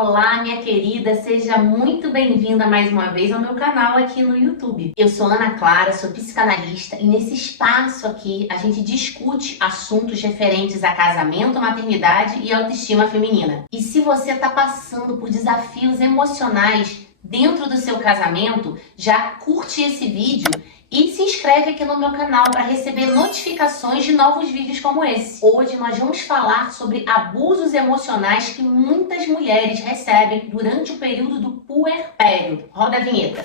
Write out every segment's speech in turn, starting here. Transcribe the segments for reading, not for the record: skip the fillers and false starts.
Olá, minha querida, seja muito bem-vinda mais uma vez ao meu canal aqui no YouTube. Eu sou Ana Clara, sou psicanalista e nesse espaço aqui a gente discute assuntos referentes a casamento, maternidade e autoestima feminina. E se você está passando por desafios emocionais dentro do seu casamento, já curte esse vídeo e se inscreve aqui no meu canal para receber notificações de novos vídeos como esse. Hoje nós vamos falar sobre abusos emocionais que muitas mulheres recebem durante o período do puerpério. Roda a vinheta.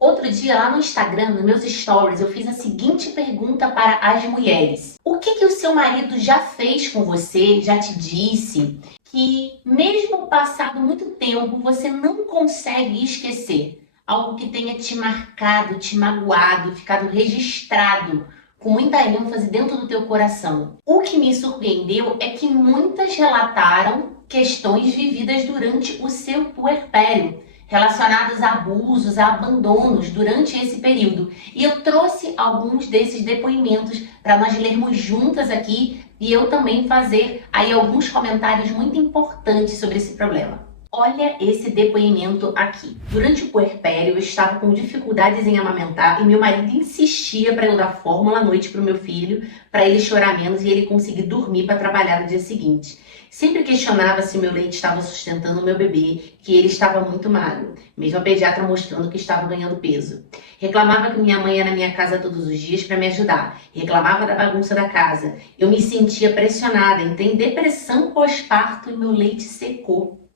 Outro dia lá no Instagram, nos meus stories, eu fiz a seguinte pergunta para as mulheres. O que o seu marido já fez com você, já te disse, que mesmo passado muito tempo você não consegue esquecer? Algo que tenha te marcado, te magoado, ficado registrado com muita ênfase dentro do teu coração. O que me surpreendeu é que muitas relataram questões vividas durante o seu puerpério, relacionados a abusos, a abandonos durante esse período. E eu trouxe alguns desses depoimentos para nós lermos juntas aqui e eu também fazer aí alguns comentários muito importantes sobre esse problema. Olha esse depoimento aqui. Durante o puerpério, eu estava com dificuldades em amamentar e meu marido insistia para eu dar fórmula à noite para o meu filho, para ele chorar menos e ele conseguir dormir para trabalhar no dia seguinte. Sempre questionava se meu leite estava sustentando o meu bebê, que ele estava muito magro, mesmo a pediatra mostrando que estava ganhando peso. Reclamava que minha mãe ia na minha casa todos os dias para me ajudar. Reclamava da bagunça da casa. Eu me sentia pressionada, entrei em depressão pós-parto e meu leite secou.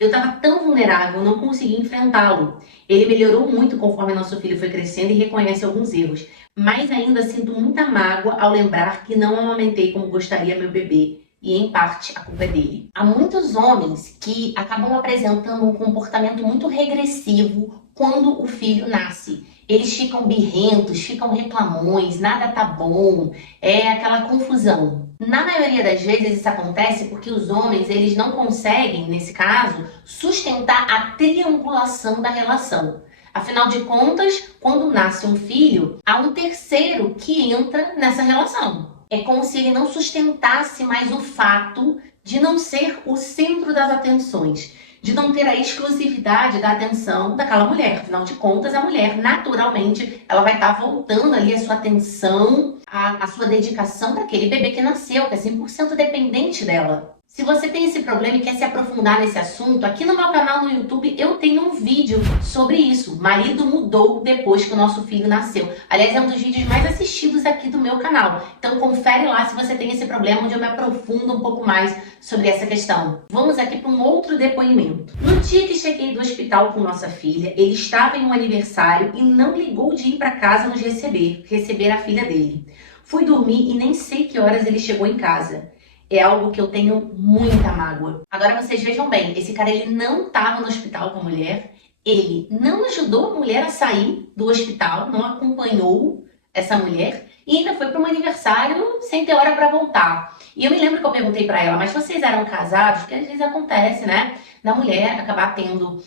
Eu estava tão vulnerável, não conseguia enfrentá-lo. Ele melhorou muito conforme nosso filho foi crescendo e reconhece alguns erros. Mas ainda sinto muita mágoa ao lembrar que não amamentei como gostaria meu bebê. E em parte a culpa é dele. Há muitos homens que acabam apresentando um comportamento muito regressivo quando o filho nasce. Eles ficam birrentos, ficam reclamões, nada tá bom, é aquela confusão. Na maioria das vezes isso acontece porque os homens eles não conseguem, nesse caso, sustentar a triangulação da relação. Afinal de contas, quando nasce um filho, há um terceiro que entra nessa relação. É como se ele não sustentasse mais o fato de não ser o centro das atenções, de não ter a exclusividade da atenção daquela mulher. Afinal de contas, a mulher, naturalmente, ela vai estar voltando ali a sua atenção, a sua dedicação para aquele bebê que nasceu, que é 100% dependente dela. Se você tem esse problema e quer se aprofundar nesse assunto, aqui no meu canal no YouTube eu tenho um vídeo sobre isso. Marido mudou depois que o nosso filho nasceu. Aliás, é um dos vídeos mais assistidos aqui do meu canal. Então confere lá se você tem esse problema, onde eu me aprofundo um pouco mais sobre essa questão. Vamos aqui para um outro depoimento. No dia que cheguei do hospital com nossa filha, ele estava em um aniversário e não ligou de ir para casa nos receber a filha dele. Fui dormir e nem sei que horas ele chegou em casa. É algo que eu tenho muita mágoa. Agora vocês vejam bem, esse cara ele não estava no hospital com a mulher, ele não ajudou a mulher a sair do hospital, não acompanhou essa mulher e ainda foi para um aniversário sem ter hora para voltar. E eu me lembro que eu perguntei para ela, mas vocês eram casados? Porque às vezes acontece, né? Da mulher acabar tendo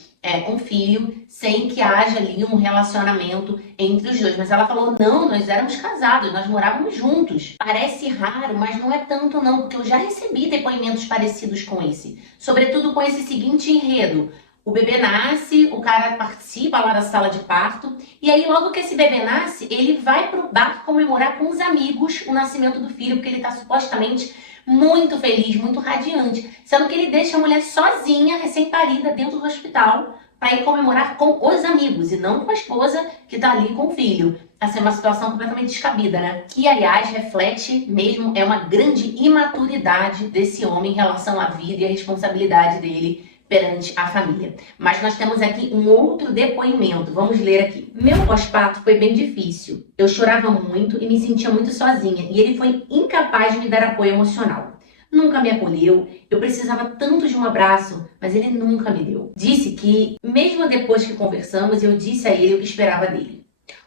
um filho sem que haja ali um relacionamento entre os dois. Mas ela falou, não, nós éramos casados, nós morávamos juntos. Parece raro, mas não é tanto não, porque eu já recebi depoimentos parecidos com esse. Sobretudo com esse seguinte enredo. O bebê nasce, o cara participa lá da sala de parto, e aí logo que esse bebê nasce, ele vai pro bar comemorar com os amigos o nascimento do filho, porque ele tá supostamente muito feliz, muito radiante, sendo que ele deixa a mulher sozinha, recém-parida, dentro do hospital, para ir comemorar com os amigos, e não com a esposa que tá ali com o filho. Assim, é uma situação completamente descabida, né? Que, aliás, reflete mesmo, é uma grande imaturidade desse homem em relação à vida e à responsabilidade dele perante a família. Mas nós temos aqui um outro depoimento. Vamos ler aqui. Meu pós-parto foi bem difícil. Eu chorava muito e me sentia muito sozinha. E ele foi incapaz de me dar apoio emocional. Nunca me acolheu. Eu precisava tanto de um abraço, mas ele nunca me deu. Disse que, mesmo depois que conversamos, eu disse a ele o que esperava dele.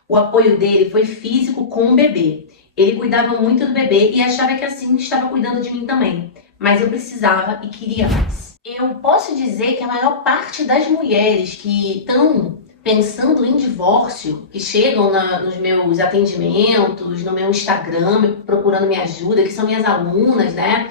O apoio dele foi físico com o bebê. Ele cuidava muito do bebê e achava que assim estava cuidando de mim também. Mas eu precisava e queria mais. Eu posso dizer que a maior parte das mulheres que estão pensando em divórcio, que chegam nos meus atendimentos, no meu Instagram, procurando minha ajuda, que são minhas alunas, né?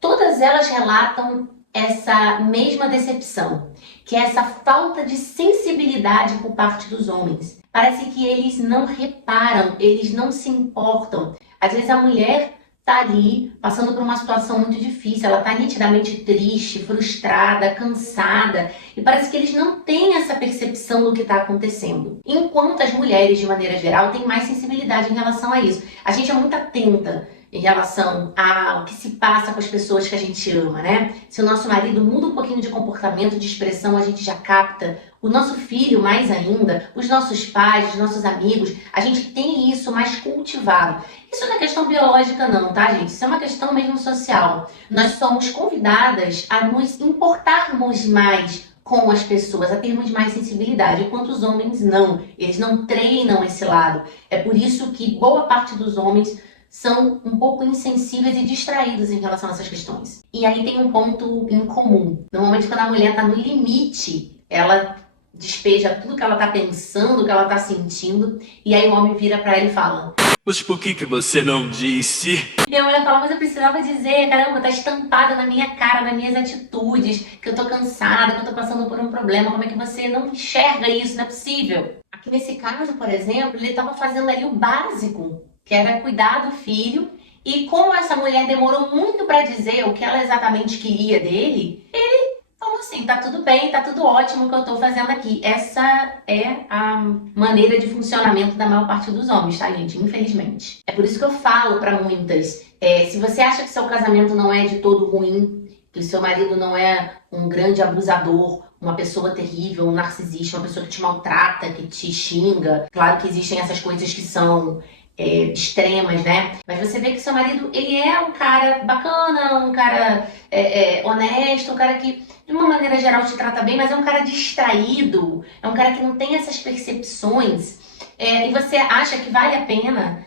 Todas elas relatam essa mesma decepção, que é essa falta de sensibilidade por parte dos homens. Parece que eles não reparam, eles não se importam. Às vezes a mulher tá ali passando por uma situação muito difícil, ela tá nitidamente triste, frustrada, cansada, e parece que eles não têm essa percepção do que está acontecendo. Enquanto as mulheres, de maneira geral, têm mais sensibilidade em relação a isso. A gente é muito atenta em relação ao que se passa com as pessoas que a gente ama, né? Se o nosso marido muda um pouquinho de comportamento, de expressão, a gente já capta. O nosso filho, mais ainda, os nossos pais, os nossos amigos, a gente tem isso mais cultivado. Isso não é questão biológica não, tá, gente? Isso é uma questão mesmo social. Nós somos convidadas a nos importarmos mais com as pessoas, a termos mais sensibilidade, enquanto os homens não. Eles não treinam esse lado. É por isso que boa parte dos homens são um pouco insensíveis e distraídos em relação a essas questões. E aí tem um ponto em comum. Normalmente quando a mulher está no limite, ela despeja tudo que ela está pensando, que ela está sentindo, e aí o homem vira para ela e fala: mas por que você não disse? E a mulher fala: mas eu precisava dizer, caramba, tá estampada na minha cara, nas minhas atitudes, que eu tô cansada, que eu tô passando por um problema, como é que você não enxerga isso? Não é possível. Aqui nesse caso, por exemplo, ele estava fazendo ali o básico, que era cuidar do filho, e como essa mulher demorou muito para dizer o que ela exatamente queria dele, ele falou assim: tá tudo bem, tá tudo ótimo o que eu tô fazendo aqui. Essa é a maneira de funcionamento da maior parte dos homens, tá, gente? Infelizmente. É por isso que eu falo para muitas, se você acha que seu casamento não é de todo ruim, que o seu marido não é um grande abusador, uma pessoa terrível, um narcisista, uma pessoa que te maltrata, que te xinga. Claro que existem essas coisas que são extremas, né? Mas você vê que seu marido, ele é um cara bacana, um cara honesto, um cara que, de uma maneira geral, te trata bem, mas é um cara distraído, é um cara que não tem essas percepções, e você acha que vale a pena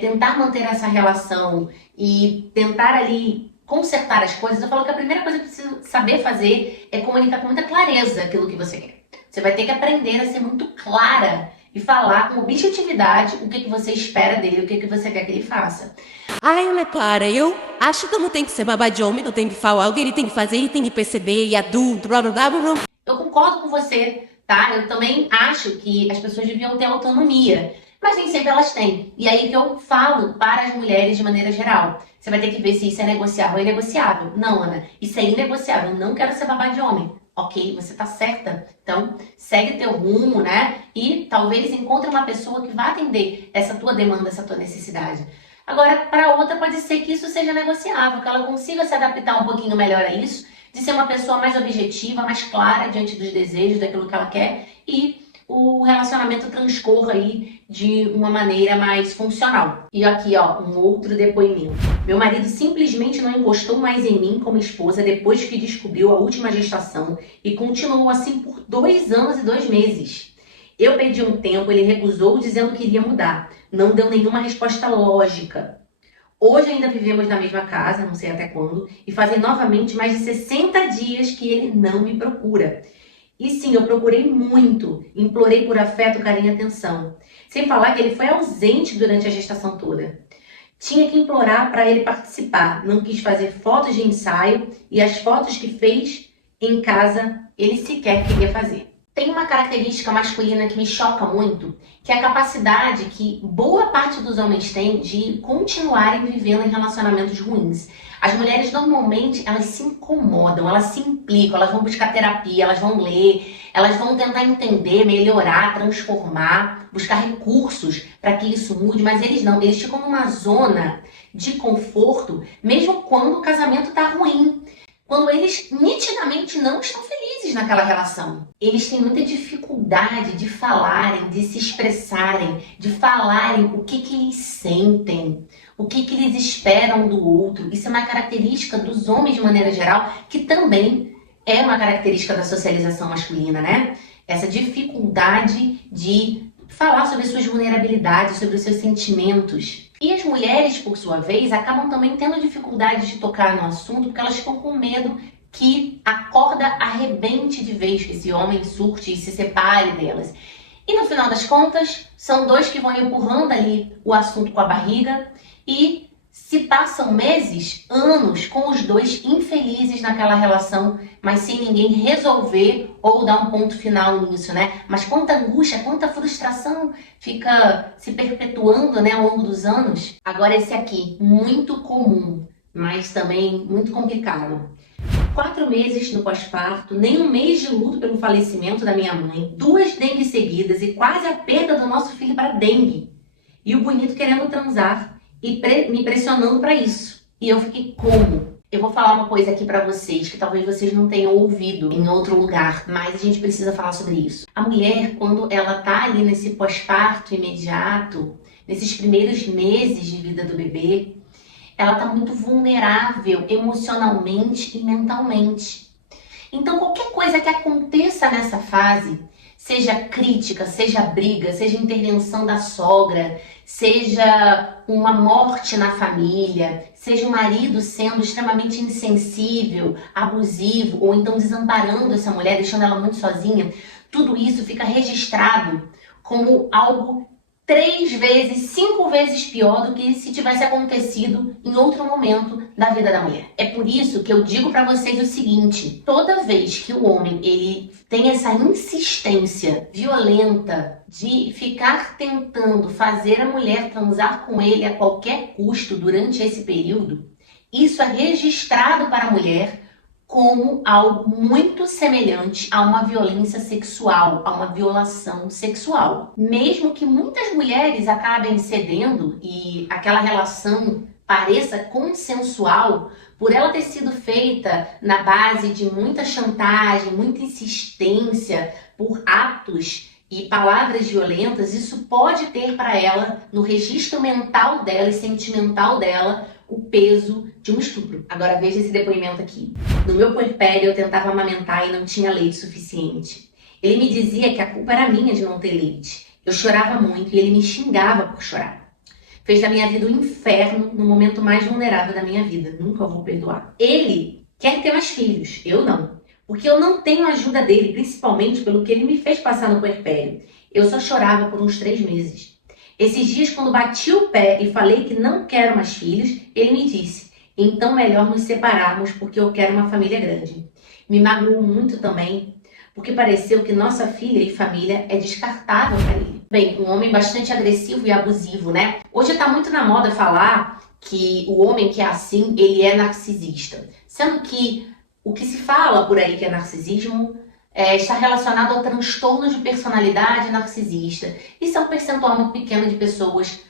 tentar manter essa relação e tentar ali consertar as coisas. Eu falo que a primeira coisa que você precisa saber fazer é comunicar com muita clareza aquilo que você quer. Você vai ter que aprender a ser muito clara e falar com objetividade o que você espera dele, o que você quer que ele faça. Ai, Ana Clara, eu acho que não tem que ser babá de homem, não tem que falar o que ele tem que fazer, ele tem que perceber, e adulto, blá blá blá blá. Eu concordo com você, tá? Eu também acho que as pessoas deviam ter autonomia, mas nem sempre elas têm. E aí que eu falo para as mulheres de maneira geral. Você vai ter que ver se isso é negociável ou inegociável. Não, Ana, isso é inegociável. Eu não quero ser babá de homem. Ok, você tá certa. Então, segue teu rumo, né? E talvez encontre uma pessoa que vá atender essa tua demanda, essa tua necessidade. Agora, para outra pode ser que isso seja negociável, que ela consiga se adaptar um pouquinho melhor a isso, de ser uma pessoa mais objetiva, mais clara diante dos desejos, daquilo que ela quer, e o relacionamento transcorra aí de uma maneira mais funcional. E aqui, ó, um outro depoimento. Meu marido simplesmente não encostou mais em mim como esposa depois que descobriu a última gestação e continuou assim por 2 anos e 2 meses. Eu pedi um tempo, ele recusou dizendo que iria mudar. Não deu nenhuma resposta lógica. Hoje ainda vivemos na mesma casa, não sei até quando, e fazem novamente mais de 60 dias que ele não me procura. E sim, eu procurei muito, implorei por afeto, carinho e atenção. Sem falar que ele foi ausente durante a gestação toda. Tinha que implorar para ele participar, não quis fazer fotos de ensaio e as fotos que fez em casa ele sequer queria fazer. Tem uma característica masculina que me choca muito, que é a capacidade que boa parte dos homens tem de continuarem vivendo em relacionamentos ruins. As mulheres normalmente, elas se incomodam, elas se implicam, elas vão buscar terapia, elas vão ler, elas vão tentar entender, melhorar, transformar, buscar recursos para que isso mude, mas eles não, eles ficam numa zona de conforto, mesmo quando o casamento está ruim. Quando eles nitidamente não estão felizes naquela relação. Eles têm muita dificuldade de falarem, de se expressarem, de falarem o que eles sentem, o que eles esperam do outro. Isso é uma característica dos homens de maneira geral, que também é uma característica da socialização masculina, né? Essa dificuldade de falar sobre suas vulnerabilidades, sobre os seus sentimentos. E as mulheres, por sua vez, acabam também tendo dificuldade de tocar no assunto porque elas ficam com medo que a corda arrebente de vez, que esse homem surte e se separe delas. E no final das contas, são dois que vão empurrando ali o assunto com a barriga e se passam meses, anos, com os dois infelizes naquela relação, mas sem ninguém resolver ou dar um ponto final nisso, né? Mas quanta angústia, quanta frustração fica se perpetuando, né, ao longo dos anos. Agora esse aqui, muito comum, mas também muito complicado. 4 meses no pós-parto, nem um mês de luto pelo falecimento da minha mãe, 2 dengue seguidas e quase a perda do nosso filho para dengue. E o bonito querendo transar e me pressionando para isso. E eu fiquei como? Eu vou falar uma coisa aqui para vocês que talvez vocês não tenham ouvido em outro lugar, mas a gente precisa falar sobre isso. A mulher, quando ela tá ali nesse pós-parto imediato, nesses primeiros meses de vida do bebê, ela tá muito vulnerável emocionalmente e mentalmente. Então, qualquer coisa que aconteça nessa fase, seja crítica, seja briga, seja intervenção da sogra, seja uma morte na família, seja o marido sendo extremamente insensível, abusivo, ou então desamparando essa mulher, deixando ela muito sozinha, tudo isso fica registrado como algo 3 vezes, 5 vezes pior do que se tivesse acontecido em outro momento da vida da mulher. É por isso que eu digo pra vocês o seguinte: toda vez que o homem ele tem essa insistência violenta de ficar tentando fazer a mulher transar com ele a qualquer custo durante esse período, isso é registrado para a mulher como algo muito semelhante a uma violência sexual, a uma violação sexual. Mesmo que muitas mulheres acabem cedendo e aquela relação pareça consensual, por ela ter sido feita na base de muita chantagem, muita insistência, por atos e palavras violentas, isso pode ter para ela, no registro mental dela e sentimental dela, o peso de um estupro. Agora veja esse depoimento aqui. No meu puerpério eu tentava amamentar e não tinha leite suficiente. Ele me dizia que a culpa era minha de não ter leite. Eu chorava muito e ele me xingava por chorar. Fez da minha vida um inferno no momento mais vulnerável da minha vida. Nunca vou perdoar. Ele quer ter mais filhos, eu não. Porque eu não tenho a ajuda dele, principalmente pelo que ele me fez passar no puerpério. Eu só chorava por uns 3 meses. Esses dias, quando bati o pé e falei que não quero mais filhos, ele me disse: então melhor nos separarmos porque eu quero uma família grande. Me magoou muito também, porque pareceu que nossa filha e família é descartável para ele. Bem, um homem bastante agressivo e abusivo, né? Hoje tá muito na moda falar que o homem que é assim, ele é narcisista. Sendo que o que se fala por aí que é narcisismo está relacionado ao transtorno de personalidade narcisista. Isso é um percentual muito pequeno de pessoas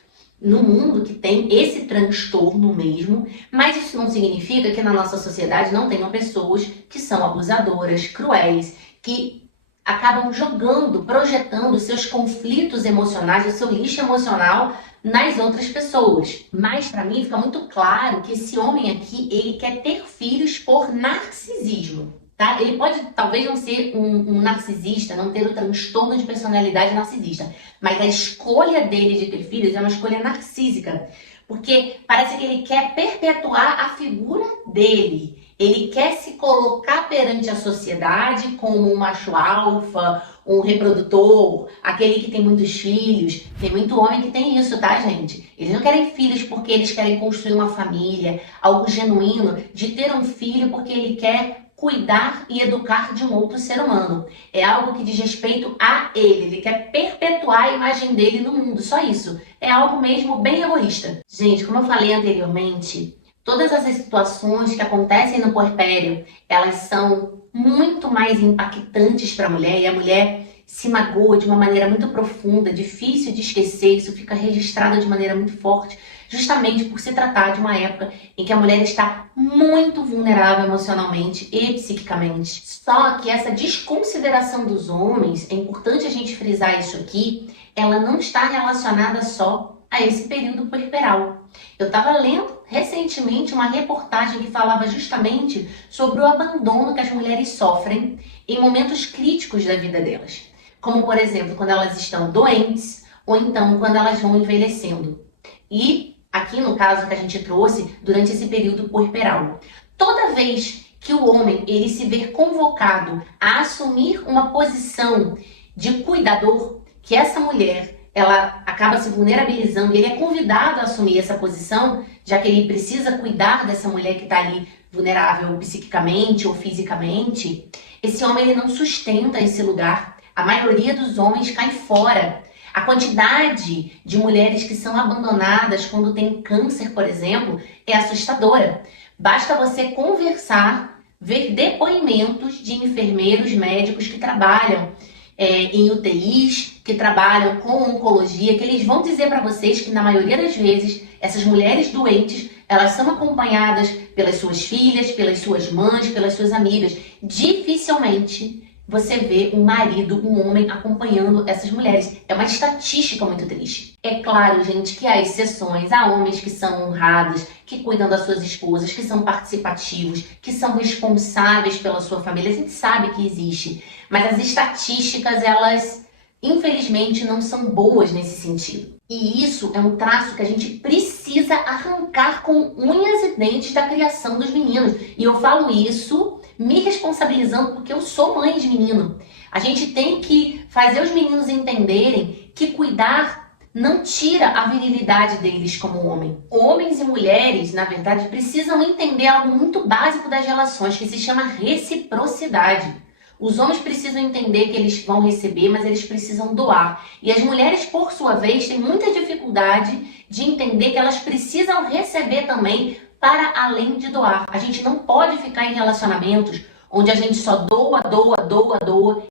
no mundo que tem esse transtorno mesmo, mas isso não significa que na nossa sociedade não tenham pessoas que são abusadoras, cruéis, que acabam jogando, projetando seus conflitos emocionais, o seu lixo emocional nas outras pessoas. Mas para mim fica muito claro que esse homem aqui, ele quer ter filhos por narcisismo. Tá? Ele pode talvez não ser um narcisista, não ter o transtorno de personalidade narcisista, mas a escolha dele de ter filhos é uma escolha narcísica, porque parece que ele quer perpetuar a figura dele. Ele quer se colocar perante a sociedade como um macho alfa, um reprodutor, aquele que tem muitos filhos. Tem muito homem que tem isso, tá, gente? Eles não querem filhos porque eles querem construir uma família, algo genuíno, de ter um filho porque ele quer cuidar e educar de um outro ser humano. É algo que diz respeito a ele quer perpetuar a imagem dele no mundo, só isso. É algo mesmo bem egoísta. Gente, como eu falei anteriormente, todas essas situações que acontecem no puerpério, elas são muito mais impactantes para a mulher, e a mulher se magoa de uma maneira muito profunda, difícil de esquecer, isso fica registrado de maneira muito forte, justamente por se tratar de uma época em que a mulher está muito vulnerável emocionalmente e psiquicamente. Só que essa desconsideração dos homens, é importante a gente frisar isso aqui, ela não está relacionada só a esse período puerperal. Eu estava lendo recentemente uma reportagem que falava justamente sobre o abandono que as mulheres sofrem em momentos críticos da vida delas. Como, por exemplo, quando elas estão doentes ou então quando elas vão envelhecendo. E aqui no caso que a gente trouxe, durante esse período puerperal. Toda vez que o homem ele se ver convocado a assumir uma posição de cuidador, que essa mulher ela acaba se vulnerabilizando, ele é convidado a assumir essa posição, já que ele precisa cuidar dessa mulher que está ali vulnerável psiquicamente ou fisicamente, esse homem ele não sustenta esse lugar. A maioria dos homens cai fora. A quantidade de mulheres que são abandonadas quando tem câncer, por exemplo, é assustadora. Basta você conversar, ver depoimentos de enfermeiros, médicos que trabalham em UTIs, que trabalham com oncologia, que eles vão dizer para vocês que na maioria das vezes essas mulheres doentes, elas são acompanhadas pelas suas filhas, pelas suas mães, pelas suas amigas. Dificilmente você vê um marido, um homem acompanhando essas mulheres. É uma estatística muito triste. É claro, gente, que há exceções. Há homens que são honrados, que cuidam das suas esposas, que são participativos, que são responsáveis pela sua família. A gente sabe que existe. Mas as estatísticas, elas, infelizmente, não são boas nesse sentido. E isso é um traço que a gente precisa arrancar com unhas e dentes da criação dos meninos. E eu falo isso me responsabilizando porque eu sou mãe de menino. A gente tem que fazer os meninos entenderem que cuidar não tira a virilidade deles como homem. Homens e mulheres, na verdade, precisam entender algo muito básico das relações, que se chama reciprocidade. Os homens precisam entender que eles vão receber, mas eles precisam doar. E as mulheres, por sua vez, têm muita dificuldade de entender que elas precisam receber também para além de doar. A gente não pode ficar em relacionamentos onde a gente só doa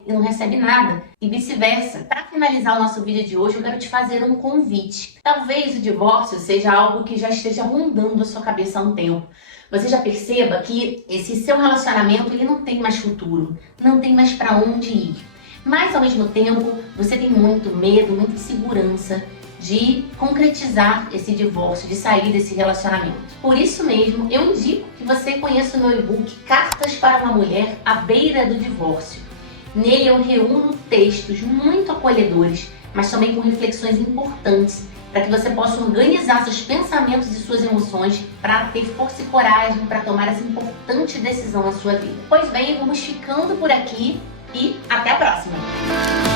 e não recebe nada. E vice-versa. Para finalizar o nosso vídeo de hoje, eu quero te fazer um convite. Talvez o divórcio seja algo que já esteja rondando a sua cabeça há um tempo. Você já perceba que esse seu relacionamento ele não tem mais futuro, não tem mais para onde ir. Mas ao mesmo tempo, você tem muito medo, muita insegurança de concretizar esse divórcio, de sair desse relacionamento. Por isso mesmo, eu indico que você conheça o meu e-book Cartas para uma Mulher à Beira do Divórcio. Nele eu reúno textos muito acolhedores, mas também com reflexões importantes para que você possa organizar seus pensamentos e suas emoções para ter força e coragem para tomar essa importante decisão na sua vida. Pois bem, vamos ficando por aqui e até a próxima!